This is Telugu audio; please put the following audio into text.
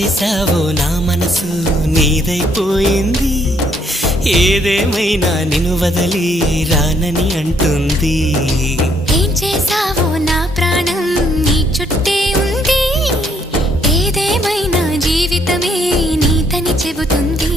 చేసావో నా మనసు నీదైపోయింది ఏదేమైనా నిన్ను వదలి రానని అంటుంది ఏం చేసావో నా ప్రాణం నీ చుట్టే ఉంది ఏదేమైనా జీవితమే నీతని చెబుతుంది